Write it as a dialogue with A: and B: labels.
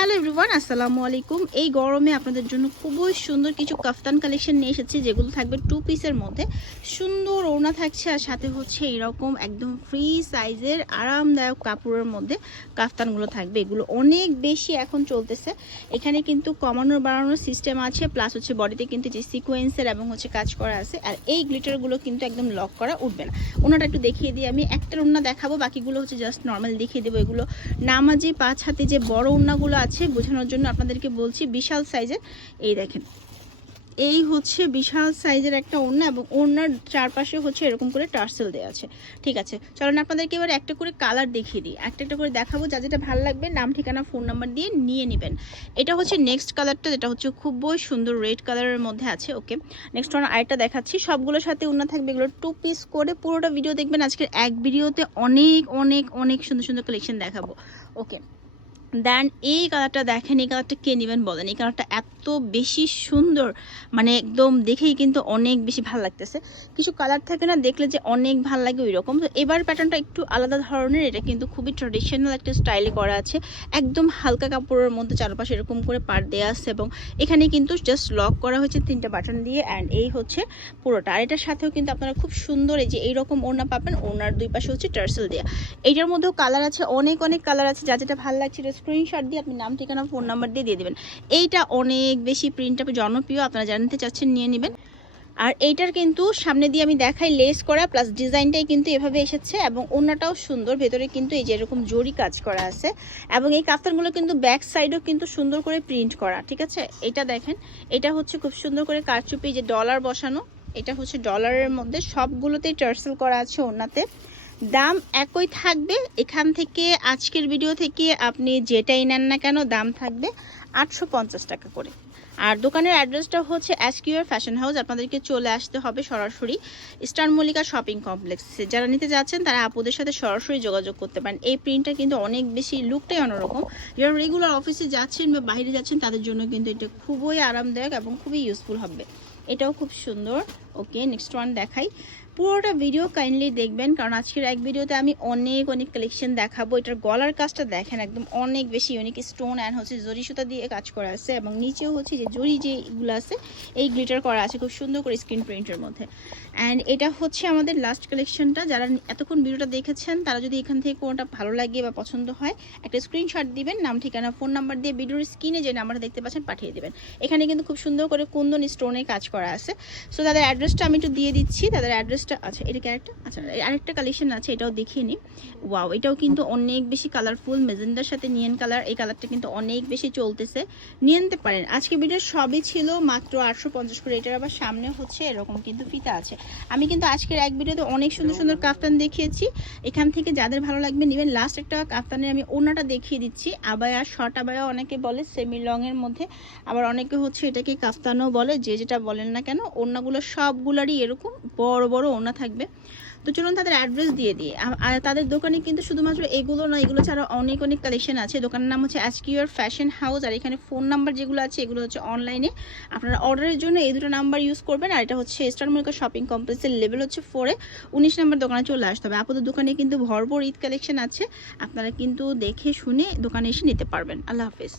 A: Hello everyone, আসসালামু আলাইকুম। এই গরমে আপনাদের জন্য খুবই সুন্দর কিছু কাফতান কালেকশন নিয়ে এসেছি, যেগুলো থাকবে টু পিসের মধ্যে। সুন্দর ওড়না থাকছে আর সাথে হচ্ছে এরকম একদম ফ্রি সাইজের আরামদায়ক কাপড়ের মধ্যে কাফতানগুলো থাকবে। এগুলো অনেক বেশি এখন চলতেছে। এখানে কিন্তু কমানোর বাড়ানোর সিস্টেম আছে প্লাস হচ্ছে বডিতে কিন্তু যে সিকোয়েন্সের এবং হচ্ছে কাজ করা আছে, আর এই গ্লিটারগুলো কিন্তু একদম লক করা উঠবে না। ওনাটা একটু দেখিয়ে দিই, আমি একটা ওড়না দেখাবো, বাকিগুলো হচ্ছে জাস্ট নর্মাল দেখিয়ে দেবো। এগুলো নামাজি পাঁচ হাতে যে বড় ওড়নাগুলো আছে, বোঝানোর জন্য আপনাদেরকে বলছি বিশাল সাইজের। এই দেখেন, এই হচ্ছে বিশাল সাইজের একটা ওড়না এবং ওড়নার চারপাশে হচ্ছে এরকম করে টার্সেল দেওয়া আছে। ঠিক আছে, চলুন আপনাদেরকে এবার একটা করে কালার দেখিয়ে দিই। একটা একটা করে দেখাবো, যা যেটা ভালো লাগবে, নাম, ঠিকানা, ফোন নাম্বার দিয়ে নিয়ে নেবেন। এটা হচ্ছে নেক্সট কালারটা যেটা হচ্ছে খুবই সুন্দর রেড কালারের মধ্যে আছে ওকে নেক্সট ওয়ান আরেকটা দেখাচ্ছি, সবগুলোর সাথে ওড়না থাকবে, এগুলো টু পিস করে পুরোটা ভিডিও দেখবেন। আজকের এক ভিডিওতে অনেক অনেক অনেক সুন্দর সুন্দর কালেকশন দেখাবো ওকে দেন এই কালারটা দেখেন, এই কালারটা কে নেবেন বলেন? এই কালারটা এত বেশি সুন্দর মানে একদম দেখেই কিন্তু অনেক বেশি ভালো লাগতেছে। কিছু কালার থাকে না, দেখলে যে অনেক ভালো লাগে ওই রকম তো এবার প্যাটার্নটা একটু আলাদা ধরনের, এটা কিন্তু খুবই ট্রেডিশনাল একটা স্টাইলে করা আছে। একদম হালকা কাপড়ের মধ্যে চারপাশে এরকম করে পার দেওয়া আছে এবং এখানে কিন্তু জাস্ট লক করা হয়েছে তিনটা বাটন দিয়ে অ্যান্ড এই হচ্ছে পুরোটা। আর এটার সাথেও কিন্তু আপনারা খুব সুন্দর এই যে এইরকম ওড়না পাবেন, ওড়নার দুই পাশে হচ্ছে টার্সেল দেওয়া এইটার মধ্যেও কালার আছে, অনেক অনেক কালার আছে। যা যেটা ভালো লাগছে স্ক্রিনশট দিয়ে আপনি নাম, ঠিকানা ফোন নাম্বার দিয়ে দিয়ে দেবেন। এইটা অনেক বেশি প্রিন্ট প্রিন্টটা জনপ্রিয়, আপনারা জানতে চাচ্ছেন নিয়ে নেবেন। আর এইটার কিন্তু সামনে দিয়ে আমি দেখাই লেস করা প্লাস ডিজাইনটাই কিন্তু এভাবে এসেছে এবং অন্যটাও সুন্দর, ভেতরে কিন্তু এই যে এরকম জরি কাজ করা আছে এবং এই কাফতানগুলো কিন্তু ব্যাক সাইডও কিন্তু সুন্দর করে প্রিন্ট করা, ঠিক আছে? এটা দেখেন, এটা হচ্ছে খুব সুন্দর করে কারচুপি যে ডলার বসানো, এটা হচ্ছে ডলারের মধ্যে সবগুলোতেই টার্সেল করা আছে ওনাতে দাম একই থাকবে। এখান থেকে, আজকের ভিডিও থেকে আপনি যেটাই নেন না কেন, দাম থাকবে আটশো পঞ্চাশ টাকা করে। আর দোকানের অ্যাড্রেসটা হচ্ছে অ্যাসকিউর ফ্যাশন হাউস আপনাদেরকে চলে আসতে হবে সরাসরি স্টার মল্লিকা শপিং কমপ্লেক্সে যারা নিতে যাচ্ছেন, তারা আপুদের সাথে সরাসরি যোগাযোগ করতে পারেন। এই প্রিন্টটা কিন্তু অনেক বেশি, লুকটাই অন্যরকম। যারা রেগুলার অফিসে যাচ্ছেন বা বাইরে যাচ্ছেন, তাদের জন্য কিন্তু এটা খুবই আরামদায়ক এবং খুবই ইউজফুল হবে। এটাও খুব সুন্দর। ওকে নেক্সট ওয়ান দেখাই। পুরোটা ভিডিও কাইন্ডলি দেখবেন, কারণ আজকের এক ভিডিওতে আমি অনেক অনেক কালেকশন দেখাবো। এটার গলার কাজটা দেখেন একদম অনেক বেশি ইউনিক স্টোন অ্যান্ড হচ্ছে জরি সুতা দিয়ে কাজ করা আছে এবং নিচেও হচ্ছে যে জরি যেগুলো আছে, এই গ্লিটার করা আছে খুব সুন্দর করে স্ক্রিন প্রিন্টের মধ্যে। অ্যান্ড এটা হচ্ছে আমাদের লাস্ট কালেকশনটা যারা এতক্ষণ ভিডিওটা দেখেছেন, তারা যদি এখান থেকে কোনোটা ভালো লাগে বা পছন্দ হয়, একটা স্ক্রিনশট দিবেন, নাম, ঠিকানা ফোন নাম্বার দিয়ে ভিডিওর স্ক্রিনে যে নাম্বারটা দেখতে পাচ্ছেন, পাঠিয়ে দেবেন। এখানে কিন্তু খুব সুন্দর করে কুন্দন স্টোনে কাজ করা আছে। সো তাদের অ্যাড্রেসটা আমি একটু দিয়ে দিচ্ছি, তাদের অ্যাড্রেসটা আচ্ছা এটা ক্যারেক্টার আচ্ছা আরেকটা কালেকশন আছে, এটাও দেখিয়ে নিই। ওয়াও এটাও কিন্তু অনেক বেশি কালারফুল মেজেন্ডার সাথে নিয়ন কালার এই কালারটা কিন্তু অনেক বেশি চলতেছে, নিয়ে নিতে পারেন। আজকে ভিডিও সবই ছিল মাত্র আটশো পঞ্চাশ করে, এটার আবার সামনে হচ্ছে এরকম কিন্তু ফিতা আছে। আমি কিন্তু আজকের এক ভিডিওতে অনেক সুন্দর সুন্দর কাফতান দেখিয়েছি, এখান থেকে যাদের ভালো লাগবে নেবেন লাস্ট একটা কাফতানের আমি ওনাটা দেখিয়ে দিচ্ছি, আবায়া শর্ট আবায়া অনেকে বলে সেমি লংয়ের মধ্যে, আবার অনেকে হচ্ছে এটাকে কাফতানও বলে, যে যেটা বলেন না কেন, ওড়নাগুলো সবগুলারই এরকম বড় বড় ওনা থাকবে। তো চলুন তাদের অ্যাড্রেস দিয়ে দিই। আর তাদের দোকানে কিন্তু শুধুমাত্র এগুলো না এগুলো ছাড়া অনেক অনেক কালেকশন আছে। দোকানের নাম হচ্ছে অ্যাসকিউর ফ্যাশন হাউস আর এখানে ফোন নাম্বার যেগুলো আছে, এগুলো হচ্ছে অনলাইনে আপনারা অর্ডারের জন্য এই দুটো নাম্বার ইউজ করবেন, আর এটা হচ্ছে স্টার মল্লিকা শপিং কমপ্লেক্সের লেভেল হচ্ছে ফোরে উনিশ নাম্বার দোকানে চলে আসতে হবে। আপাতত দোকানে কিন্তু ভরপুর ঈদ কালেকশন আছে। আপনারা কিন্তু দেখে শুনে দোকানে এসে নিতে পারবেন। আল্লাহ হাফেজ।